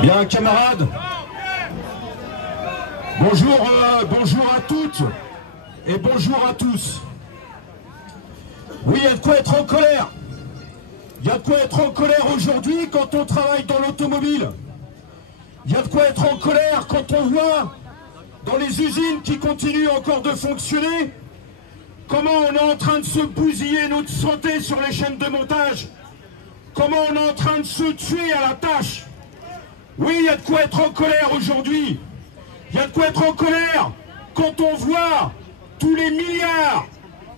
Bien, camarades, bonjour, bonjour à toutes et bonjour à tous. Oui, il y a de quoi être en colère. Il y a de quoi être en colère aujourd'hui quand on travaille dans l'automobile. Il y a de quoi être en colère quand on voit dans les usines qui continuent encore de fonctionner comment on est en train de se bousiller notre santé sur les chaînes de montage. Comment on est en train de se tuer à la tâche. Oui, il y a de quoi être en colère aujourd'hui. Il y a de quoi être en colère quand on voit tous les milliards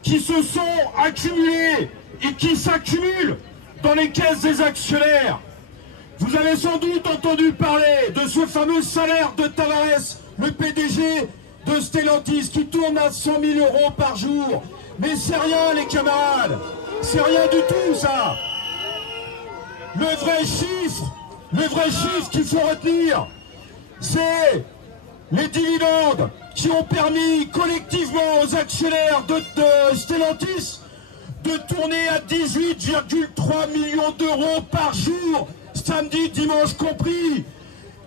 qui se sont accumulés et qui s'accumulent dans les caisses des actionnaires. Vous avez sans doute entendu parler de ce fameux salaire de Tavares, le PDG de Stellantis, qui tourne à 100 000 € par jour. Mais c'est rien, les camarades. C'est rien du tout, ça. Le vrai chiffre qu'il faut retenir, c'est les dividendes qui ont permis collectivement aux actionnaires de Stellantis de tourner à 18,3 millions d'euros par jour, samedi, dimanche compris.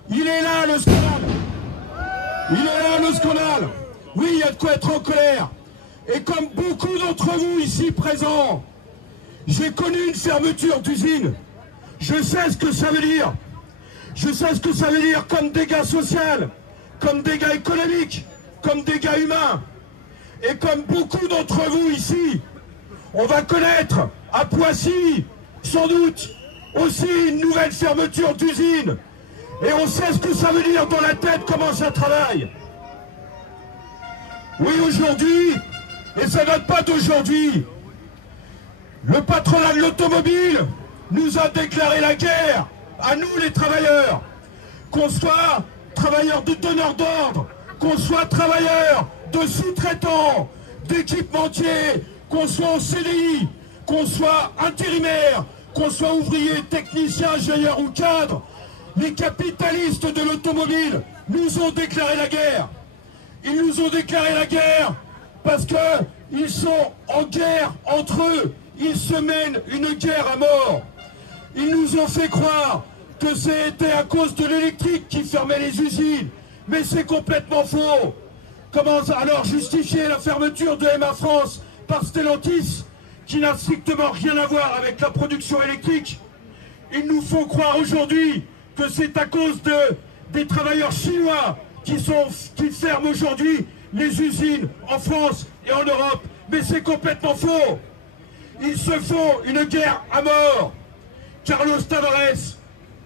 Il est là le scandale. Il est là le scandale. Oui, il y a de quoi être en colère. Et comme beaucoup d'entre vous ici présents, j'ai connu une fermeture d'usine. Je sais ce que ça veut dire. Je sais ce que ça veut dire comme dégâts sociaux, comme dégâts économiques, comme dégâts humains. Et comme beaucoup d'entre vous ici, on va connaître à Poissy, sans doute, aussi une nouvelle fermeture d'usine. Et on sait ce que ça veut dire dans la tête, comment ça travaille. Oui, aujourd'hui, et ça date pas d'aujourd'hui, le patronat de l'automobile nous a déclaré la guerre, à nous les travailleurs, qu'on soit travailleurs de donneurs d'ordre, qu'on soit travailleurs de sous-traitants, d'équipementiers, qu'on soit en CDI, qu'on soit intérimaire, qu'on soit ouvrier, technicien, ingénieur ou cadre, les capitalistes de l'automobile nous ont déclaré la guerre. Ils nous ont déclaré la guerre parce qu'ils sont en guerre entre eux. Ils se mènent une guerre à mort. Ils nous ont fait croire que c'était à cause de l'électrique qui fermait les usines. Mais c'est complètement faux. Comment alors justifier la fermeture de MA France par Stellantis, qui n'a strictement rien à voir avec la production électrique? Ils nous font croire aujourd'hui que c'est à cause des travailleurs chinois qui ferment aujourd'hui les usines en France et en Europe. Mais c'est complètement faux. Ils se font une guerre à mort. Carlos Tavares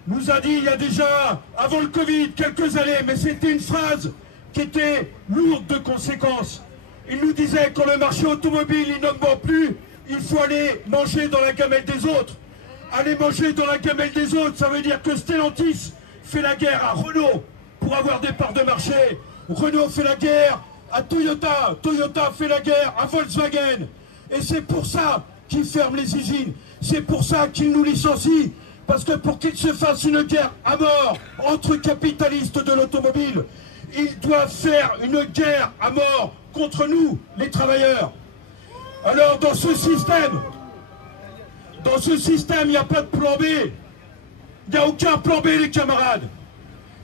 nous a dit il y a déjà, avant le Covid, quelques années, mais c'était une phrase qui était lourde de conséquences. Il nous disait quand le marché automobile il n'augmente plus, il faut aller manger dans la gamelle des autres. Aller manger dans la gamelle des autres, ça veut dire que Stellantis fait la guerre à Renault pour avoir des parts de marché. Renault fait la guerre à Toyota. Toyota fait la guerre à Volkswagen. Et c'est pour ça qu'ils ferment les usines. C'est pour ça qu'ils nous licencient. Parce que pour qu'il se fasse une guerre à mort entre capitalistes de l'automobile, ils doivent faire une guerre à mort contre nous, les travailleurs. Alors dans ce système, il n'y a pas de plan B. Il n'y a aucun plan B, les camarades.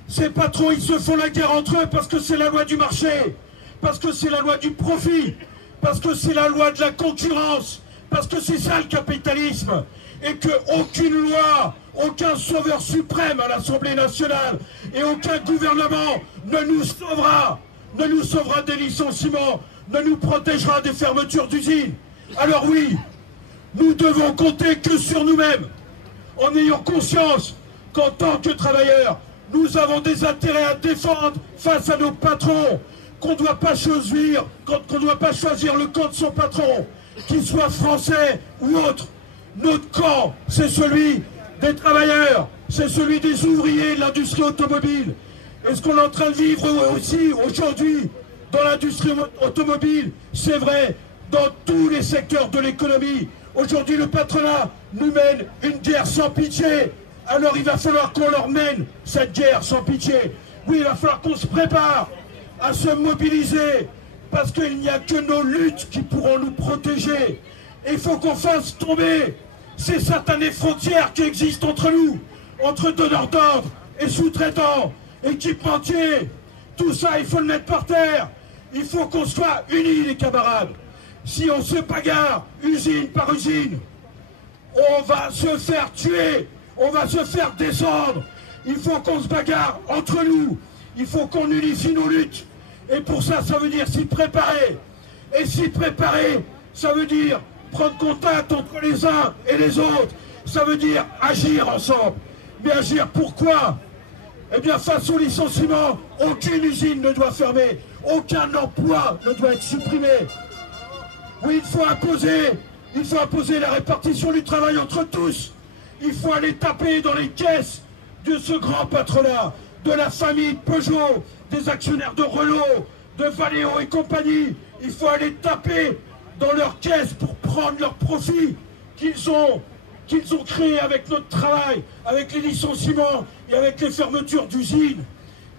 Ces patrons, ils se font la guerre entre eux parce que c'est la loi du marché, parce que c'est la loi du profit, parce que c'est la loi de la concurrence, parce que c'est ça le capitalisme. Et qu'aucune loi, aucun sauveur suprême à l'Assemblée nationale et aucun gouvernement ne nous sauvera des licenciements, ne nous protégera des fermetures d'usines. Alors oui, nous devons compter que sur nous-mêmes, en ayant conscience qu'en tant que travailleurs, nous avons des intérêts à défendre face à nos patrons, qu'on ne doit pas choisir le camp de son patron, qu'il soit français ou autre. Notre camp, c'est celui des travailleurs, c'est celui des ouvriers de l'industrie automobile. Et ce qu'on est en train de vivre aussi aujourd'hui dans l'industrie automobile, c'est vrai dans tous les secteurs de l'économie. Aujourd'hui, le patronat nous mène une guerre sans pitié. Alors il va falloir qu'on leur mène cette guerre sans pitié. Oui, il va falloir qu'on se prépare à se mobiliser, parce qu'il n'y a que nos luttes qui pourront nous protéger. Et il faut qu'on fasse tomber ces satanées frontières qui existent entre nous, entre donneurs d'ordre, et sous-traitants, équipementiers, tout ça, il faut le mettre par terre. Il faut qu'on soit unis, les camarades. Si on se bagarre, usine par usine, on va se faire tuer, on va se faire descendre. Il faut qu'on se bagarre entre nous. Il faut qu'on unifie nos luttes. Et pour ça, ça veut dire s'y préparer. Et s'y préparer, ça veut dire prendre contact entre les uns et les autres. Ça veut dire agir ensemble. Mais agir pourquoi? Eh bien, face au licenciement, aucune usine ne doit fermer. Aucun emploi ne doit être supprimé. Oui, il faut imposer la répartition du travail entre tous. Il faut aller taper dans les caisses de ce grand patronat, de la famille Peugeot, des actionnaires de Renault, de Valeo et compagnie. Il faut aller taper dans leurs caisses pour prendre leurs profits qu'ils ont créés avec notre travail, avec les licenciements et avec les fermetures d'usines.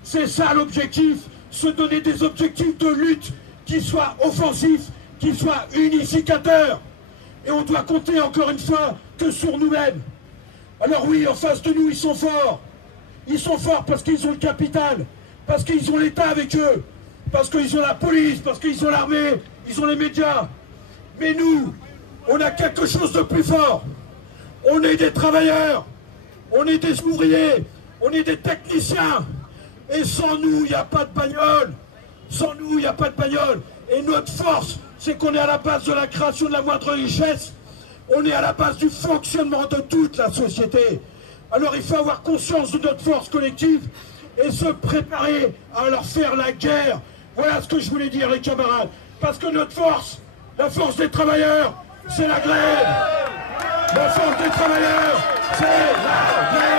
C'est ça l'objectif, se donner des objectifs de lutte qui soient offensifs, qui soient unificateurs. Et on doit compter encore une fois que sur nous-mêmes. Alors oui, en face de nous, ils sont forts. Ils sont forts parce qu'ils ont le capital, parce qu'ils ont l'État avec eux, parce qu'ils ont la police, parce qu'ils ont l'armée, ils ont les médias. Mais nous, on a quelque chose de plus fort. On est des travailleurs, on est des ouvriers, on est des techniciens. Et sans nous, il n'y a pas de bagnole. Sans nous, il n'y a pas de bagnole. Et notre force, c'est qu'on est à la base de la création de la moindre richesse. On est à la base du fonctionnement de toute la société. Alors il faut avoir conscience de notre force collective et se préparer à leur faire la guerre. Voilà ce que je voulais dire, les camarades. Parce que notre force, la force des travailleurs, c'est la grève. La force des travailleurs, c'est la grève.